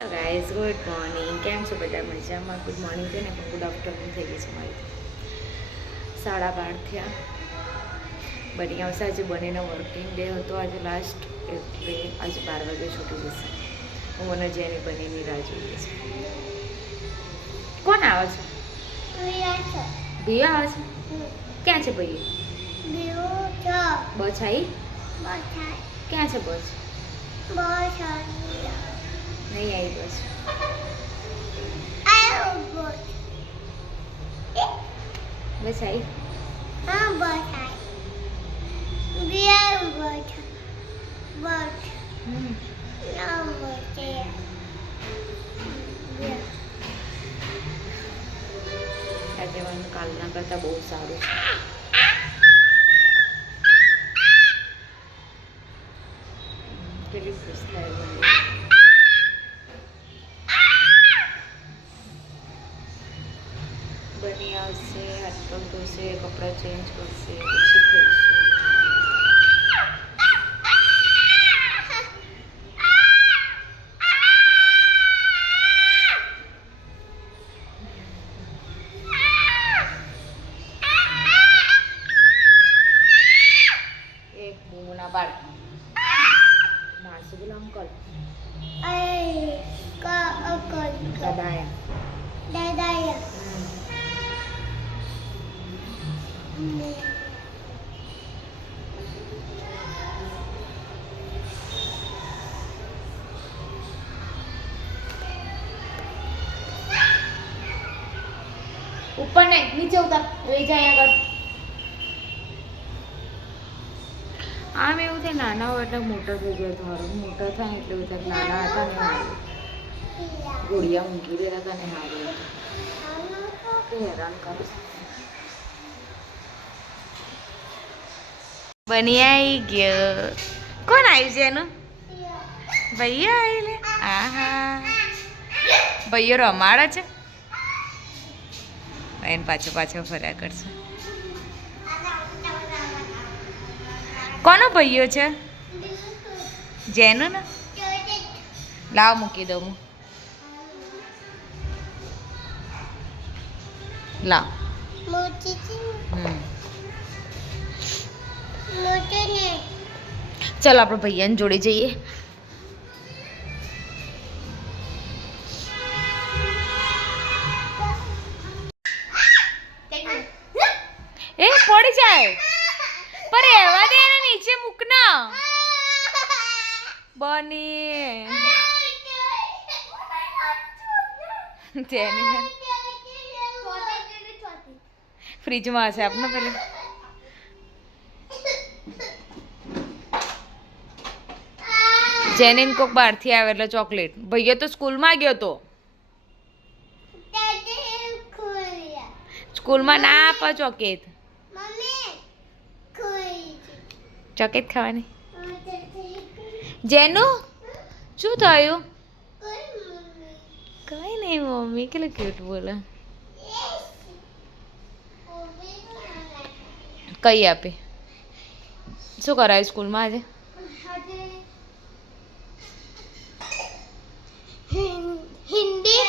Guys good morning. કેમ છો બધા? મજામાં? ગુડ મોર્નિંગ છે ને પણ ગુડ આફ્ટરનૂન થઈ ગઈ છે મારી. 12:30 થયા. બની આવશે. આજે બનીનો વર્કિંગ ડે હતો આજે લાસ્ટ, એટલે આજે 12 વાગે છૂટી જશે. હું મને જેની બનીની રાહ જોઈએ છે. કોણ આવે છે? ભૈયા આવે છે. ક્યાં છે ભૈયા? બસ આવી? ક્યાં છે બસ? નહીં આવી બસ. બસ આવી? આજે મને કાલના કરતાં બહુ સારું છે. કેટલી ખુશ થાય મને. બની આવશે, હાથ પગ ધોશે, કપડાં ચેન્જ કરશે, પછી ખાઈશું. એક બૂમના બાળ મારશે બોલો અંકલ. દાદાયા. ઉપર નહીં, નીચે ઉતાર. રહી જાય આગળ. આમ એવું થાય નાના હોય એટલે મોટા થઈ ગયા થારું. મોટા થાય એટલે એવું થાય નાના હતા ને હારું. ગોળિયા મૂકી દેતા હતા ને હારું. હેરાન કરો. બની આવી ગયો. કોણ આવ્યું છે એનું? ભૈયા આવી લે. આહા, ભૈયો રમાડે છે. એને પાછો પાછો ફર્યા કરશે. કોનો ભૈયો છે? જેનું ને? લાવ મૂકી દઉં હું. લાવ. ચાલો આપણે ભૈયાને જોડે જઈએ. એ પડી જાય પર એવા દે એને નીચે મૂકના. બની જેની ફ્રીજમાં હશે આપણે પેલું. જેની કોક બહારથી આવે એટલે ચોકલેટ. ભૈયા તો સ્કૂલમાં ગયો તો. સ્કૂલમાં ના આપા ચોકેટ. ચોકેટ ખાવાની. જેનું શું થયું? કઈ નહીં મમ્મી, કેટલું ક્યુટ બોલે. કઈ આપે? શું કરાયું સ્કૂલમાં આજે? હિન્દી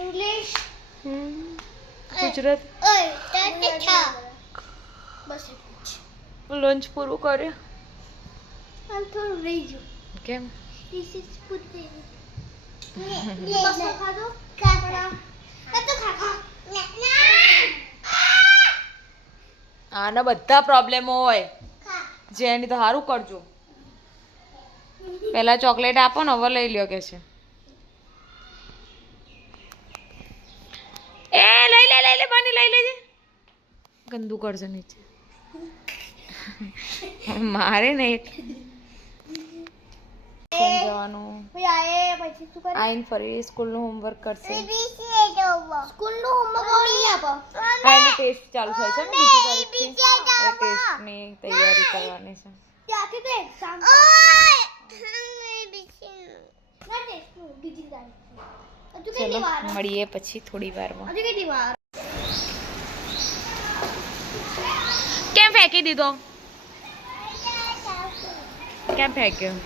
ઇંગ્લિશ ગુજરાત. લંચ પૂરું કર્યું? કેમ? આના બધા પ્રોબ્લેમો હોય. જેની તો સારું કરજો. પહેલા ચોકલેટ આપો ને, હવે લઈ લ્યો કે છે. એ લઈ લે બની લઈ લેજે. ગંદુ કરશે નીચે. મારે નહીં જવાનું. આઈને ફરી સ્કૂલનું હોમવર્ક કરશે. આને ટેસ્ટ ચાલુ થાય છે ને બીજી તારીખથી. એ ટેસ્ટની તૈયારી કરવાની છે. ચલો મળીએ પછી થોડી વારમાં. કેમ ફેંકી દીધો? ક્યાં ફેંક્યો?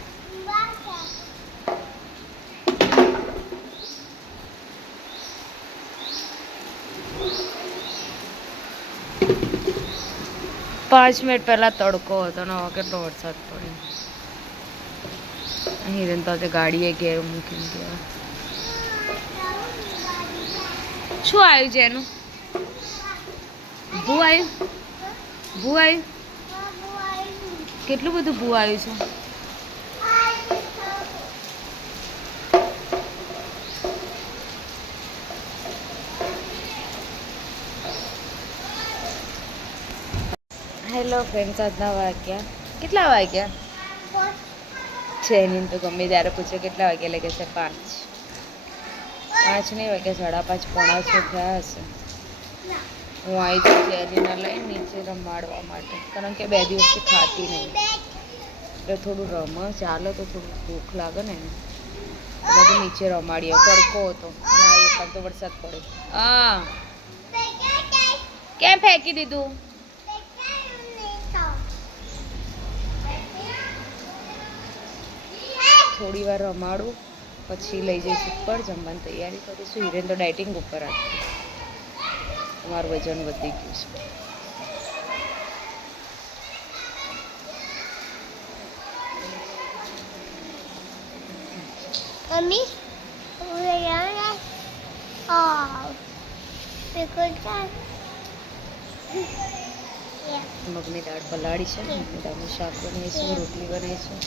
પાંચ મિનિટ પહેલા તડકો હતો ને હવે કેટલો વરસાદ પડ્યો. હિરેન તો આજે ગાડીએ ઘેર મૂકીને ગયા. શું આવ્યું છે એનું? ભૂ આવ્યું? ભૂ આવ્યું? કેટલું બધું ભૂ આવ્યું છે? હેલો ફ્રેન્ડ્સ, આજના વાગ્યા કેટલા વાગ્યા છે? એની તો ગમે ત્યારે પૂછો કેટલા વાગ્યા લાગે છે? 5 નહીં વાગ્યા, 5:30 પોણા 6 થયા હશે. હું આવી છું જેરીના લઈને નીચે રમાડવા માટે, કારણ કે 2 દિવસથી ખાતી નહીં એટલે થોડું રમે ચાલે તો થોડું ભૂખ લાગે ને એને બધું નીચે રમાડીએ. તડકો હતો અને આ એકાદ તો વરસાદ પડે. હા, કેમ ફેંકી દીધું? થોડી વાર રમાડું પછી લઈ જઈશ ઉપર, જમવાની તૈયારી કરીશું. હિરેન તો ડાયટિંગ ઉપર રાખી, તમારું વજન વધી ગયું છે. મમ્મી મગની દાળ પલાળી છે, મગની દાળનું શાક બનાવીશું, રોટલી બનાવીશું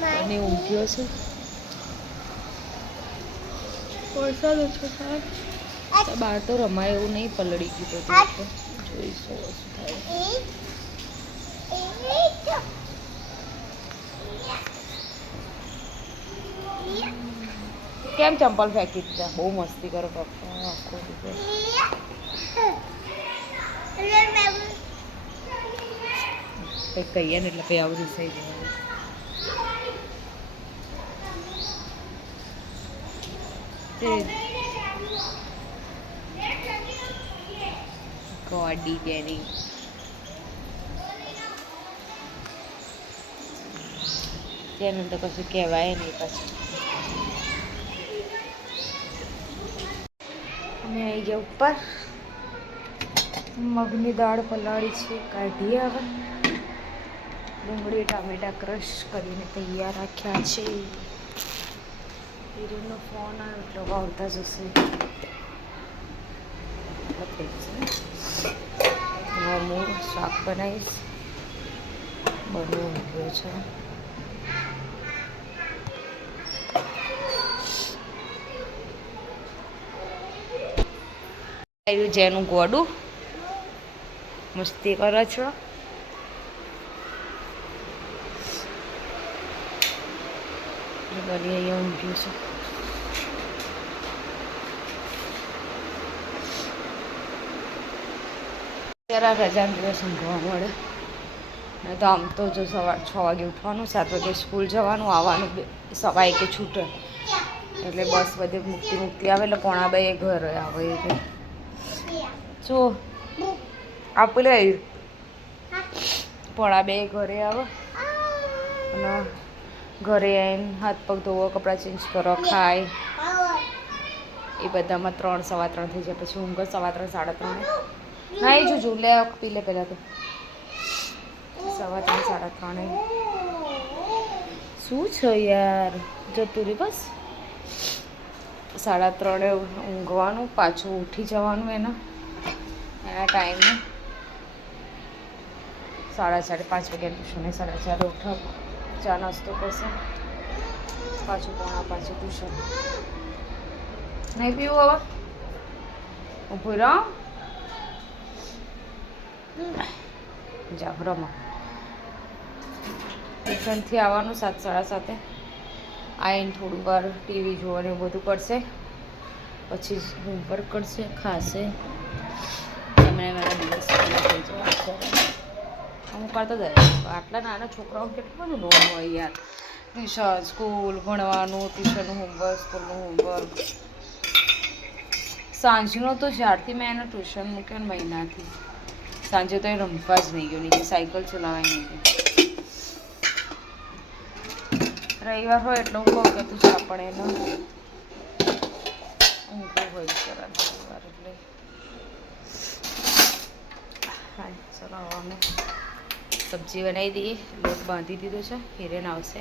અને ઊંઘ્યો છે. વરસાદ ઓછો થાય તો બહાર તો રમાય એવું નહીં, પલળી ગયું બધું એટલે જોઈશું શું થાય. કેમ ચંપલ ફેંકી દીધા? બહુ મસ્તી કરો પપ્પા આખો દિવસ. કંઈક કહીએ ને એટલે કંઈ આવું થઈ જવાનું. ગોડી જેની તેનું તો કશું કહેવાય નહીં પછી. અમે આવી ગયા ઉપર, મગની દાળ પલાળી છે, કાઢીએ હવે. ડુંગળી ટામેટા ક્રશ કરીને તૈયાર રાખ્યા છે. હિરેનનો ફોન આવ્યો એટલે આવતા જશે. હું શાક બનાવીશ, બનવું ઊંઘ્યો છે. આવ્યું જેનું ગોડું મસ્તી કરો છો. બની અહીંયા ઊંઘ્યું છે. જરા રજાનો દિવસ ઊંઘવા મળે ને તો આમ તો જો સવાર 6 વાગે ઉઠવાનું, 7 વાગે સ્કૂલ જવાનું, આવવાનું 1:15 છૂટે એટલે બસ બધે મૂકતી આવે એટલે 1:45 ઘરે આવે. એટલે જો આપી લે 1:45 ઘરે આવે અને ઘરે આવીને હાથ પગ ધોવો, કપડાં ચેન્જ કરો, ખાય એ બધામાં 3 સવા 3 થઈ જાય. પછી ઊંઘ 3:15 3:30 નાઈ જોજો લે પી લે પહેલાં તો 3:15 3:30. શું છે યાર, જતું રહી બસ. 3:30 ઊંઘવાનું, પાછું ઉઠી જવાનું એના ટાઈમે. 4:30 વાગ્યા ટ્યુશને, 4:30 ઉઠો, ચા નાસ્તો કરશે, પાછું 4:45 ટ્યુશન. નહીં પીવું હવે? ઊભું રહો, જાઓ રમો. ટ્યુશનથી આવવાનું 7 સાડા 7 આવીને થોડું વાર ટીવી જોવાનું એવું બધું કરશે, પછી હોમવર્ક કરશે, ખાશે. એમને મારા દિવસ પહેલાં થઈ જાય. અમુક વાર તો આટલા નાના છોકરાઓ કેટલું બધું લોન હોય યાર. ટ્યુશન, સ્કૂલ, ભણવાનું, ટ્યુશનનું હોમવર્ક, સ્કૂલનું હોમવર્ક. સાંજનો તો જ્યારથી મેં એને ટ્યુશન મૂક્યો ને મહિનાથી, સાંજે તો એ રમવા જ નહીં ગયો, નીચે સાયકલ ચલાવવા નહીં ગયો. રવિવાર હોય એટલે હું કહું કે તું ચા પણ એનો ઊંઘું હોય સરસ રવિવાર એટલે હા ચલો હવે અમે સબ્જી બનાવી દઈએ લોટ બાંધી દીધો છે હિરેન આવશે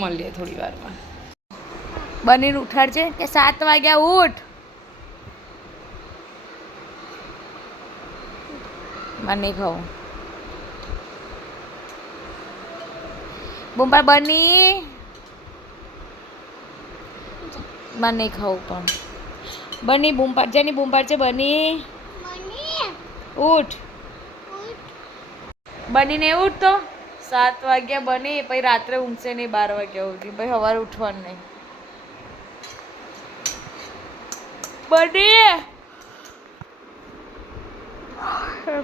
મળીએ થોડી વારમાં બનીને ઉઠાડજે કે 7 વાગ્યા ઉઠ મને નહીં ખાવું બુમ્પા બની મને નહીં ખાવું પણ બની બુમ્પાડ જેની બુમ્પાડ છે બની ઉઠ બનીને ઉઠ તો 7 વાગ્યા બની પછી રાત્રે ઊંઘશે નહીં 12 વાગ્યા સુધી પછી સવારે ઉઠવાનું નહીં બની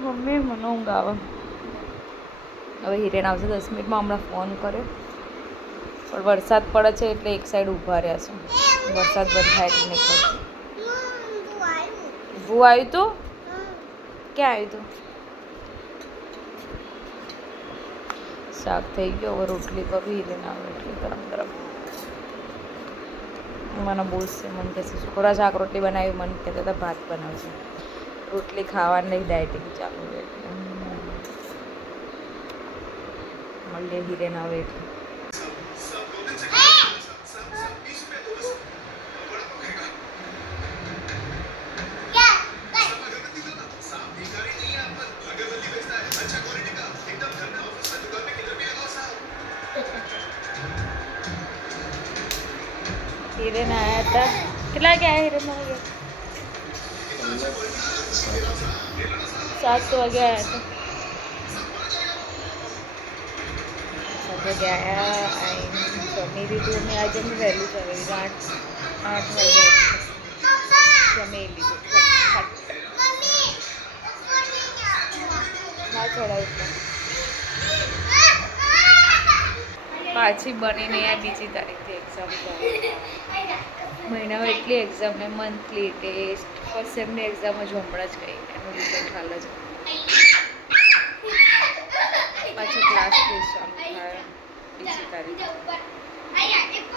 મમ્મી મને ઊંઘ આવે હવે હિરેન આવશે 10 મિનિટમાં હમણાં ફોન કર્યો પણ વરસાદ પડે છે એટલે એક સાઈડ ઊભા રહ્યા છે વરસાદ બંધ થાય એટલે નીકળશે ભૂ આવ્યું તું ક્યાં આવ્યું તું શાક થઈ ગયો હવે રોટલી પર હિરેન આવે એટલે ગરમ ગરમ મને બહુ છે મને કહેશે છોકરા શાક રોટલી બનાવી મને કહેતા હતા ભાત બનાવશે રોટલી ખાવાની ડાયટિંગ ચાલુ રહે એટલે મળીએ હિરેન આવે એટલે હિરેન આવ્યા હતા કેટલા વાગે આવ્યા હિરેન આવ્યા 7 વાગે આવ્યા હતા 7 વાગે આવ્યા આવીને જમી લીધું અમે આજે અમે વહેલું જમી લીધું 8 વાગે જમી લીધું ના ચડાવ્યું પાછી બનીને આ બીજી તારીખથી એક્ઝામ ચાલે મહિનામાં એટલી એક્ઝામ ને મંથલી ટેસ્ટ ફર્સ્ટ સેમની એક્ઝામ જ હમણાં જ ગઈ એનું રિઝલ્ટ હાલ જ પાછું ક્લાસ ટેસ્ટ ચાલુ થાય બીજી તારીખ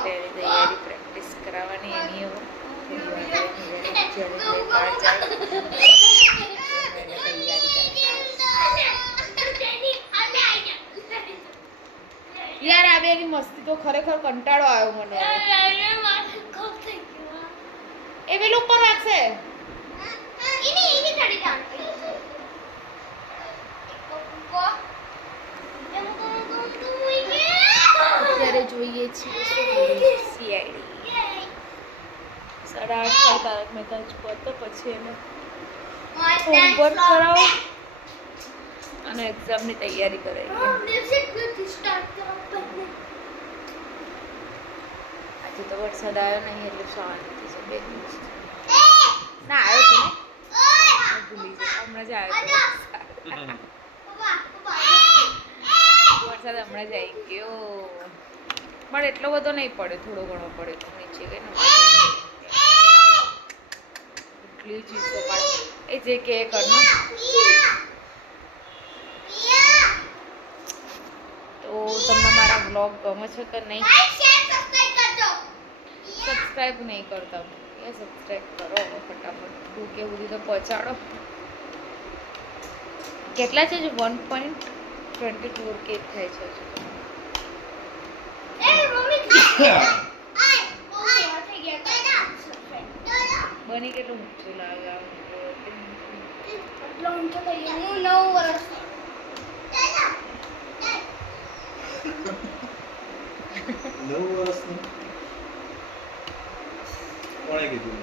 તેની તૈયારી પ્રેક્ટિસ કરાવવાની એની યાર આ બેની મસ્તી તો ખરેખર કંટાળો આવ્યો મને એ પેલું ઉપર રાખશે અત્યારે જોઈએ છીએ સીઆઈડી 8:30 તારક મહેતા જ પતો પછી એને હોમવર્ક કરાવો અને એક્ઝામની તૈયારી કરાવીએ આજે તો વરસાદ આવ્યો નહીં એટલે શાંતિ છે 2 દિવસ ના આવ્યો તો ને ભૂલી જાય હમણાં જ આવ્યો વરસાદ હમણાં જ આવી ગયો પણ એટલો બધો નહીં પડે થોડો ઘણો પડે તો નીચે ગઈ ને એટલી ચીસો પાડે એ જે કે કર તો તમને મારા વ્લોગ ગમે છે કે નહીં સબસ્ક્રાઈબ નહીં કરતા એ સબસ્ક્રાઈબ કરો ફટાફટ 2K સુધી તો પહોંચાડો કેટલા છે 1.24K થાય છે બની કેટલું ઊંચું લાગે 9 વર્ષનું કોણે કીધું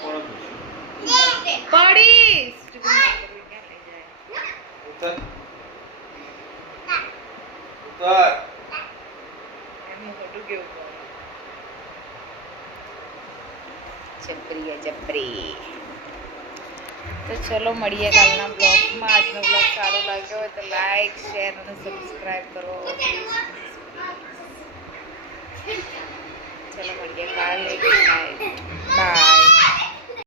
કોણે પૂછ્યું પડીશ ઉતર ઉતર એનું મોટું કેવું જબરી તો ચલો મળીએ કાલના બ્લોગમાં આજનો બ્લોગ સારો લાગ્યો હોય તો લાઈક શેર અને સબસ્ક્રાઈબ કરો ચલો મળીએ કાલે બાય